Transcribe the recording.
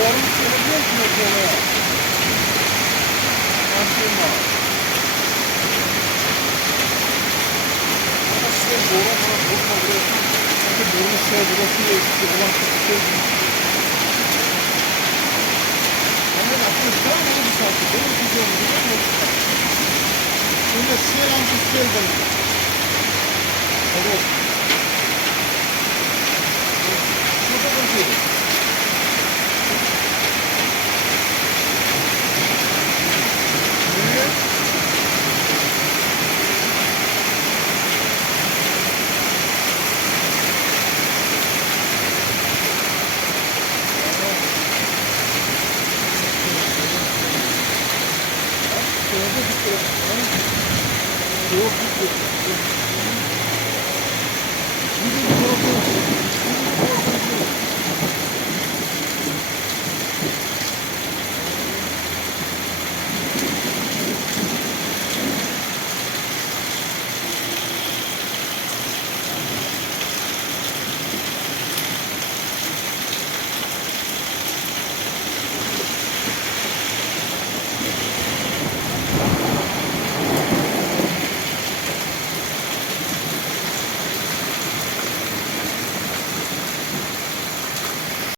doğru söylüyorsun mesela. Aslında. Ama size doğru falan bulmadığınız çünkü doğru şey burası işte bulaşık bir şey değil. Ama yapmışlar ama bu saatte benim güzelim gibi yok. Şimdi selam istedim. Evet. Şurada bakıyorum. Yok,